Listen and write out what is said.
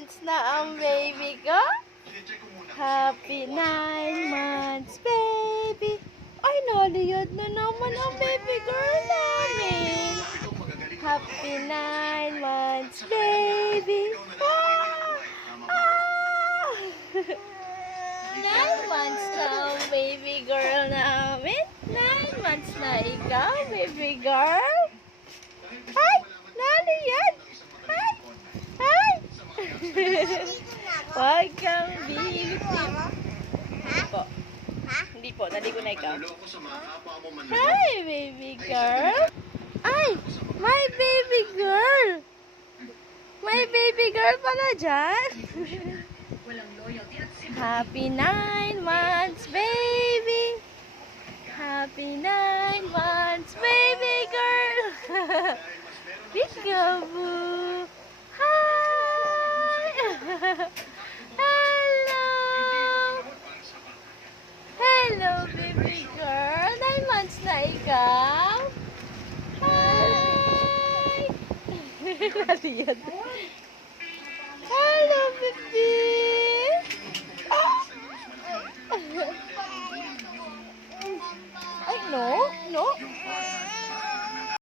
months na ang baby ko. Happy 9 months, baby. Ay, naliyad na naman ang baby girl namin. Happy 9 months, baby. Ah! 9 months na ang baby girl namin. 9 months na ikaw, baby girl. Ay, naliyad. Ay, ay. Huwag kang bilip. Hindi po. Hindi po, naligo na ikaw. Hi, baby girl. Ay, my baby girl. My baby girl pala dyan. Happy 9 months, baby. Happy 9 months, baby girl. Peekaboo. Hi. Hello. Hello, baby girl. 9 months na ikaw. Hi. Naliyad.